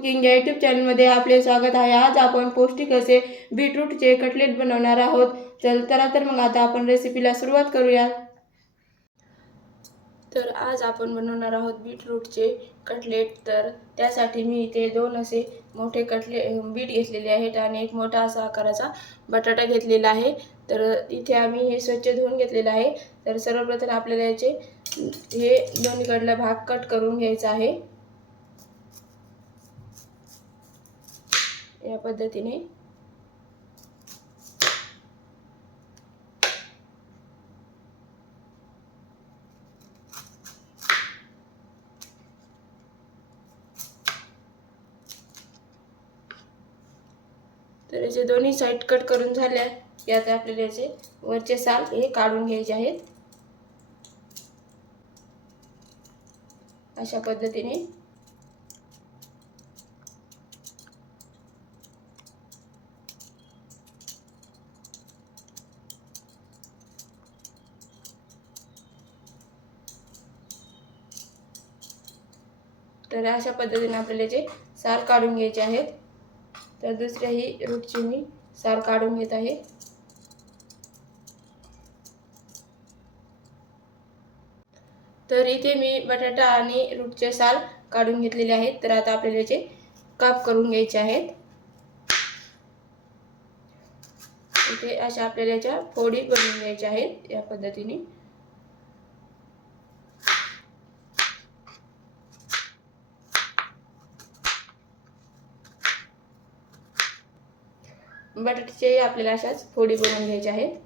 Cooking या YouTube चॅनलमध्ये आपले स्वागत आहे। आज आपण पौष्टिक असे बीटरूटचे कटलेट बनवणार आहोत। चला तर मग आता आपण रेसिपीला सुरुवात करूया। तर आज आपण बनवणार आहोत बीटरूटचे कटलेट। तर त्यासाठी मी इथे दोन असे मोठे बीट घेतलेले आहेत आणि एक मोठा असा आकाराचा बटाटा घेतलेला आहे। तर इथे आम्ही हे स्वच्छ धुवून घेतलेले आहे। तर सर्वप्रथम आपल्याला याचे हे दोन्हीकडला भाग कट करून घ्यायचा आहे या पद्धतीने। तर याचे दोन्ही साइड कट करून झाल्या की आता आपल्याला याचे वरचे साल हे काढून घ्यायचे आहेत अशा पद्धतीने। तर अशा पद्धतीने आपल्याला याचे साल काढून घ्यायचे आहेत। तर दुसऱ्याही रूटची मी साल काढून घेत आहे। तर इथे मी बटाटा आणि रूटचे साल काढून घेतलेले आहेत। तर आता आपल्याला याचे काप करून घ्यायचे आहेत। इथे अशा आपल्याला याच्या फोडी बनवून घ्यायच्या आहेत या पद्धतीने। बटाट्याचे आपल्याला अशाच फोडी बनवून घ्यायच्या आहेत।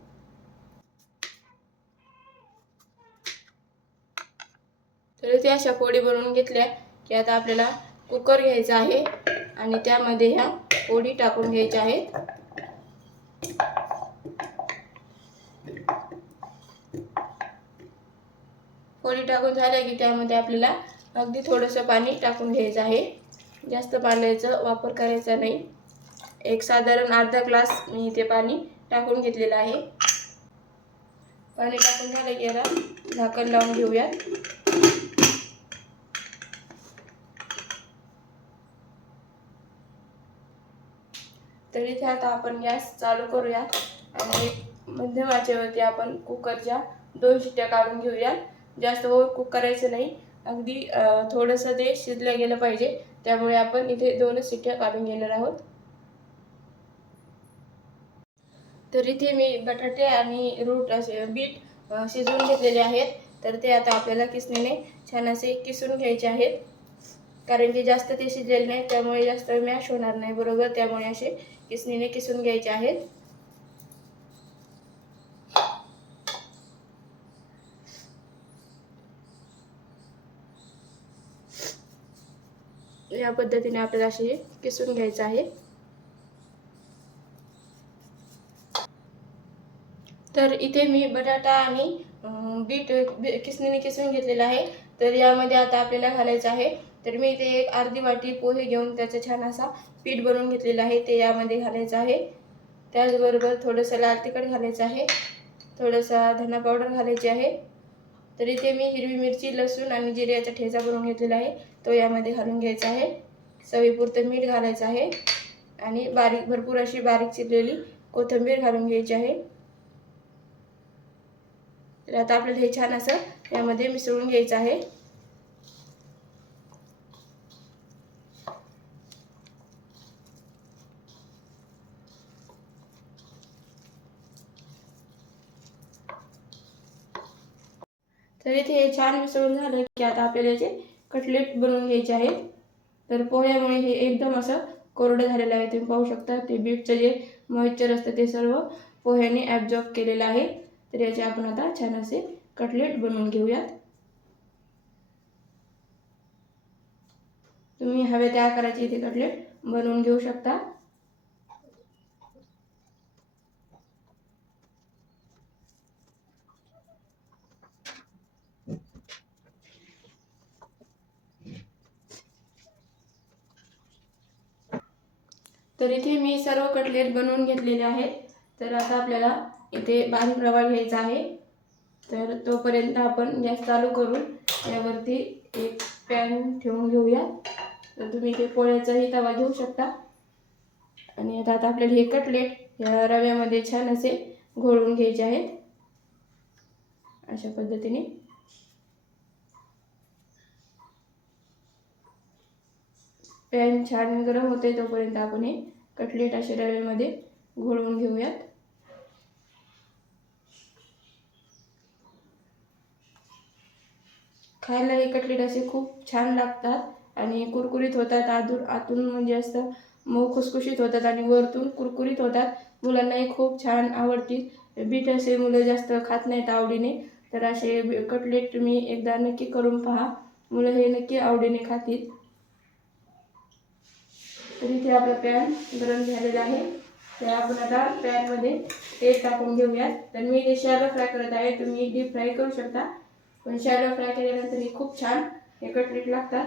तर इथे अशा फोडी बनवून घेतल्या की आता आपल्याला कुकर घ्यायचा आहे आणि त्यामध्ये ह्या फोडी टाकून घ्यायच्या आहेत। फोडी टाकून झाल्या की त्यामध्ये आपल्याला अगदी थोडंसं पाणी टाकून घ्यायचं आहे। जास्त पाण्याचा वापर करायचा नाही। एक साधारण अर्धा ग्लास मी इथे पाणी टाकून घेतलेलं आहे। पाणी टाकून झालं की याला झाकण लावून घेऊया। तर इथे आता आपण गॅस चालू करूया आणि मध्यम आचेवरती आपण कुकरच्या 2 शिट्ट्या काढून घेऊया। जास्त ओव्हर कुक करायचं नाही, अगदी थोडंसं ते शिजलं गेलं पाहिजे। त्यामुळे आपण इथे 2 शिट्ट्या काढून घेणार आहोत। तर इथे मी बटाटे आणि रूट असे बीट शिजवून घेतलेले आहेत। तर ते आता आपल्याला किसणीने छान असे किसून घ्यायचे आहेत, कारण की जास्त ते शिजलेले नाही त्यामुळे जास्त मॅश होणार नाही बरोबर। त्यामुळे असे किसणीने किसून घ्यायचे आहेत। या पद्धतीने आपल्याला असे किसून घ्यायचे आहे। तर इथे मी बटाटा आणि बीट किसणीने किसून घेतलेला आहे। तर यामध्ये आता आपल्याला घालायचं आहे। तर मी इथे एक अर्धी वाटी पोहे घेऊन त्याचा छान असा पीठ बनवून घेतलेला आहे, ते यामध्ये घालायचं आहे। त्याचबरोबर थोडंसं लाल तिखट घालायचं आहे, थोडंसं धना पावडर घालायची आहे। तर इथे मी हिरवी मिरची, लसूण आणि जिऱ्याचा ठेचा बनवून घेतलेला आहे, तो यामध्ये घालून घ्यायचा आहे। चवीपुरतं मीठ घालायचं आहे आणि भरपूर अशी बारीक चिरलेली कोथिंबीर घालून घ्यायची आहे। तर आता आपल्याला हे छान असं यामध्ये मिसळून घ्यायचं आहे। तर इथे हे छान मिसळून झालं की आता आपल्याला याचे कटलेट बनवून घ्यायचे आहेत। तर पोह्यामुळे हे एकदम असं कोरडं झालेलं आहे, तुम्ही पाहू शकता। ते बीटचं जे मॉइश्चर असतं ते सर्व पोह्याने ॲब्झॉर्ब केलेलं आहे। तर याचे आपण आता छान असे कटलेट बनवून घेऊयात। तुम्ही हवे त्या आकाराचे इथे कटलेट बनवून घेऊ शकता। तर इथे मी सर्व कटलेट बनवून घेतलेले आहेत। तर आता आपल्याला इथे बारीक रवा घ्यायचा आहे। तर तोपर्यंत आपण गॅस चालू करून यावरती एक पॅन ठेवून घेऊया। तर तुम्ही ते पोळ्याचाही तवा घेऊ शकता. आणि आता आपल्याला हे कटलेट या रव्यामध्ये छान असे घोळवून घ्यायचे आहेत. अशा पद्धतीने पॅन छान गरम होते तोपर्यंत आपण हे कटलेट असे रव्यामध्ये घोळवून घेऊयात. खायला हे कटलेट असे खूप छान लागतात आणि कुरकुरीत होतात. आतून म्हणजे असं मऊ खुसखुशीत होतात आणि वरतून कुरकुरीत होतात. मुलांनाही खूप छान आवडतील. बीट असे मुलं जास्त खात नाहीत आवडीने, तर असे कटलेट तुम्ही एकदा नक्की करून पहा. मुलं हे नक्की आवडीने खातील. तर इथे आपला पॅन गरम झालेला आहे. तर आपण आता पॅनमध्ये तेल टाकून घेऊयात. तर मी ते शॅलो फ्राय करत आहे. तुम्ही डीप फ्राय करू शकता, पण शॅलो फ्राय केल्यानंतर हे खूप छान हे कटलेट लागतात.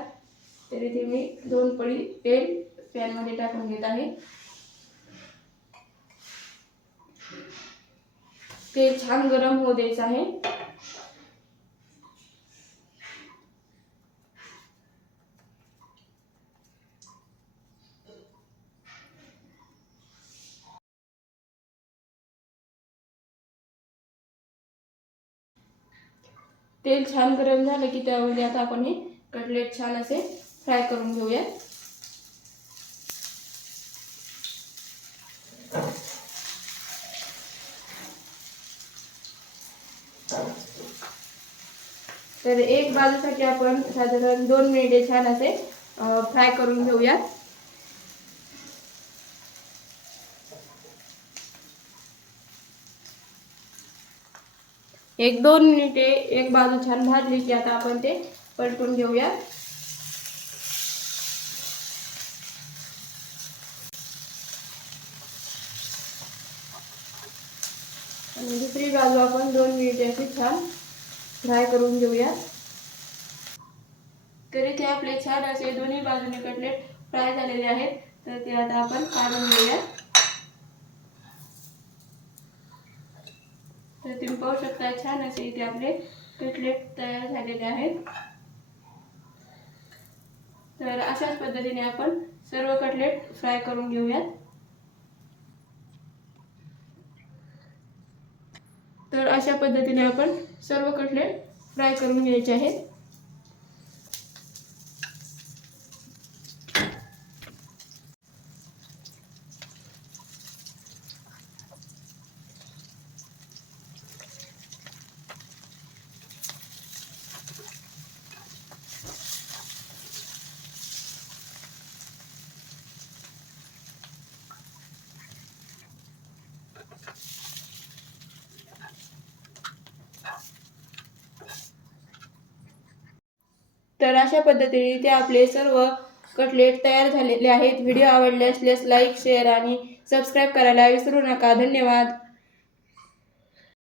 तर इथे मी 2 पळी तेल पॅनमध्ये टाकून घेत आहे. तेल छान गरम होऊ द्यायचं आहे. तेल छान गरम झालं की त्यामध्ये आता आपण हे कटलेट छान असे फ्राय करून घेऊया. तर एक बाजूसाठी आपण साधारण 2 मिनिटे छान असे फ्राय करून घेऊयात. एक 2 मिनिटे एक बाजू छान भाजली की आता आपण ते पलटून घेऊया. आणि दुसरी बाजू आपण 2 मिनिटे अशी छान फ्राय करून घेऊया. तर इथे आपले छान असे दोन्ही बाजूने कटलेट फ्राय झालेले आहेत. तर ते आता आपण काढून घेऊया. तर तुम्ही पाहू शकता छान असे इथे आपले कटलेट तयार झालेले आहेत. तर अशाच पद्धतीने आपण सर्व कटलेट फ्राय करून घेऊयात. तर अशा पद्धतीने आपण सर्व कटलेट फ्राय करून घ्यायचे आहेत. तर अशा पद्धतीने इथे आपले सर्व कटलेट तयार झालेले आहेत. व्हिडिओ आवडले असल्यास लाईक, शेअर आणि सबस्क्राईब करायला विसरू नका. धन्यवाद.